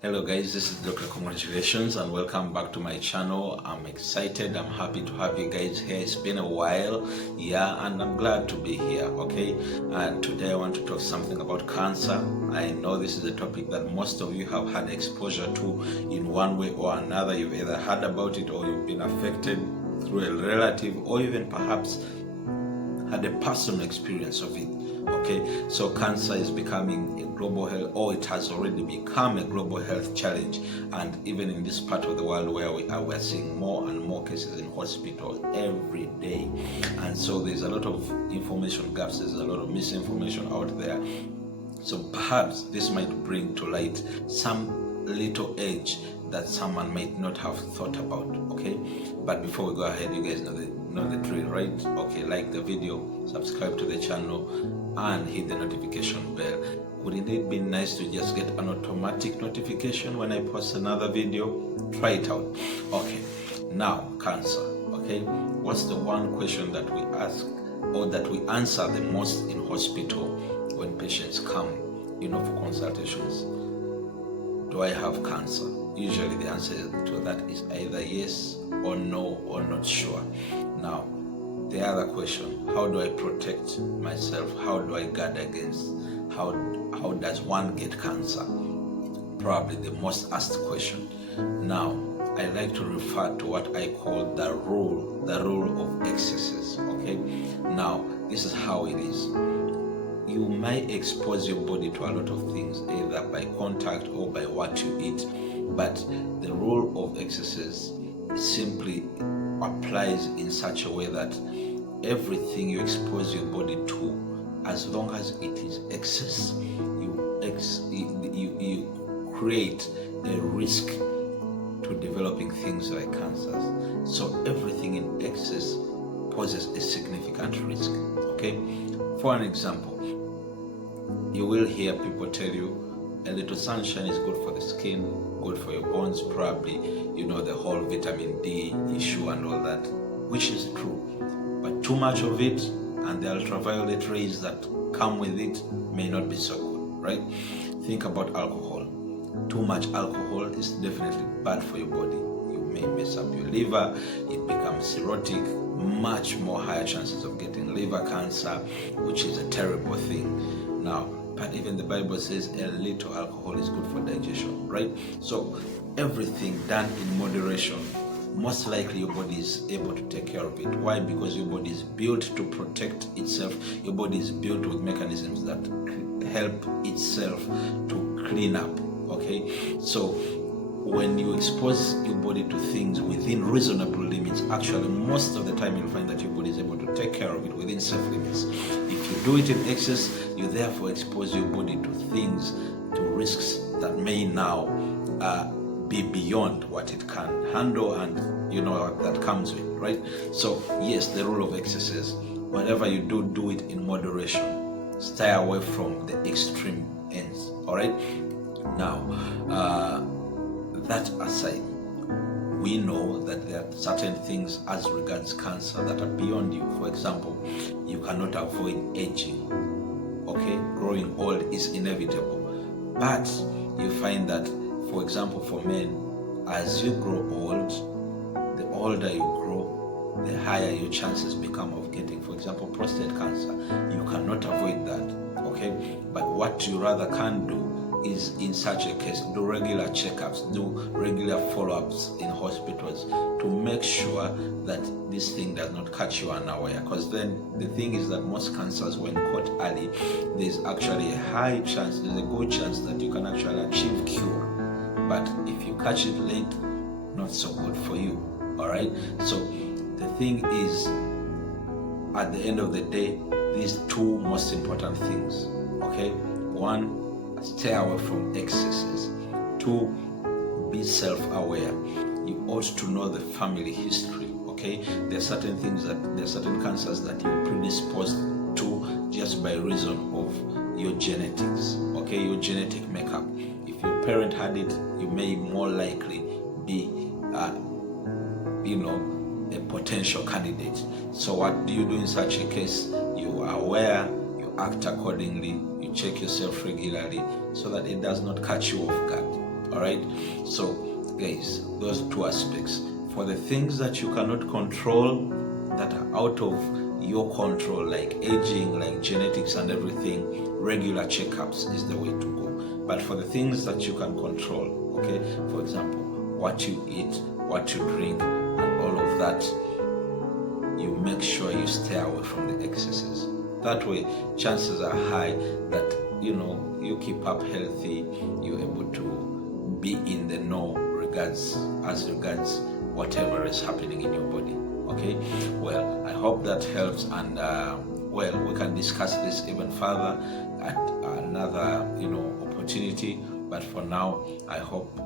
Hello guys, this is Dr. Congratulations and welcome back to my channel. I'm excited, I'm happy to have you guys here. It's been a while, and I'm glad to be here, okay? And today I want to talk something about cancer. I know this is a topic that most of you have had exposure to in one way or another. You've either heard about it or you've been affected through a relative or even perhaps had a personal experience of it. Okay, so cancer is becoming a global health, or it has already become a global health challenge, and even in this part of the world where we're seeing more and more cases in hospitals every day. And so there's a lot of information gaps, there's a lot of misinformation out there. So perhaps this might bring to light some little edge that someone might not have thought about. Okay, but before we go ahead, you guys know the drill, right? Okay, like the video, subscribe to the channel, and hit the notification bell. Wouldn't it be nice to just get an automatic notification when I post another video? Try it out. Okay, now cancer. Okay, what's the one question that we ask or that we answer the most in hospital when patients come, for consultations? Do I have cancer? Usually the answer to that is either yes or no or not sure. Now, the other question, how do I protect myself? How do I guard against? How does one get cancer? Probably the most asked question. Now, I like to refer to what I call the rule of excesses. Okay? Now, this is how it is. You might expose your body to a lot of things, either by contact or by what you eat, but the rule of excesses simply applies in such a way that everything you expose your body to, as long as it is excess, you create a risk to developing things like cancers. So everything in excess poses a significant risk. Okay, for an example, you will hear people tell you a little sunshine is good for the skin, good for your bones, probably, the whole vitamin D issue and all that, which is true. But too much of it and the ultraviolet rays that come with it may not be so good, right? Think about alcohol. Too much alcohol is definitely bad for your body. You may mess up your liver, it becomes cirrhotic, much more higher chances of getting liver cancer, which is a terrible thing. Now, but even the Bible says a little alcohol is good for digestion, right? So everything done in moderation, most likely your body is able to take care of it. Why? Because your body is built to protect itself. Your body is built with mechanisms that help itself to clean up, okay? So when you expose your body to things within reasonable limits, actually most of the time you'll find that your body is able to take care of it within safe limits. If you do it in excess, you therefore expose your body to things, to risks that may now be beyond what it can handle, and that comes with, right? So yes, the rule of excesses, whatever you do it in moderation. Stay away from the extreme ends, all right? Now, that aside, we know that there are certain things as regards cancer that are beyond you. For example, you cannot avoid aging. Okay, growing old is inevitable. But you find that, for example, for men, as you grow old, the older you grow, the higher your chances become of getting, for example, prostate cancer. You cannot avoid that. Okay, but what you rather can do is, in such a case, do regular checkups, do regular follow-ups in hospitals to make sure that this thing does not catch you unaware. Because then the thing is that most cancers, when caught early, there's actually a high chance, there's a good chance that you can actually achieve cure. But if you catch it late, not so good for you. All right. So the thing is, at the end of the day, these two most important things. Okay, one, stay away from excesses. Two, be self-aware. You ought to know the family history. Okay, there are certain cancers that you're predisposed to just by reason of your genetics. Okay, your genetic makeup. If your parent had it, you may more likely be a potential candidate. So what do you do in such a case? You are aware, you act accordingly, you check yourself regularly so that it does not catch you off guard. All right. So, guys, those two aspects. For the things that you cannot control, that are out of your control, like aging, like genetics and everything, regular checkups is the way to go. But for the things that you can control, okay, for example, what you eat, what you drink, and all of that, you make sure you stay away from the excesses. That way, chances are high that you keep up healthy, you're able to be in the know as regards whatever is happening in your body. Okay, well, I hope that helps, and well, we can discuss this even further at another opportunity. But for now, I hope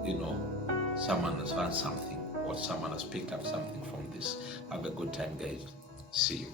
someone has learned something or someone has picked up something from this. Have a good time, guys. See you.